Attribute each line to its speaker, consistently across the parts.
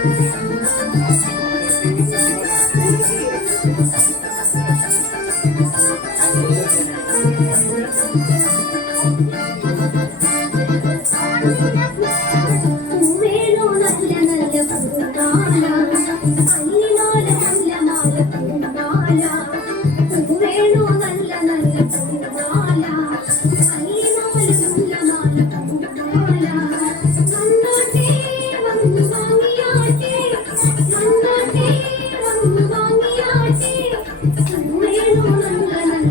Speaker 1: Thank you.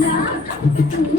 Speaker 1: Hello.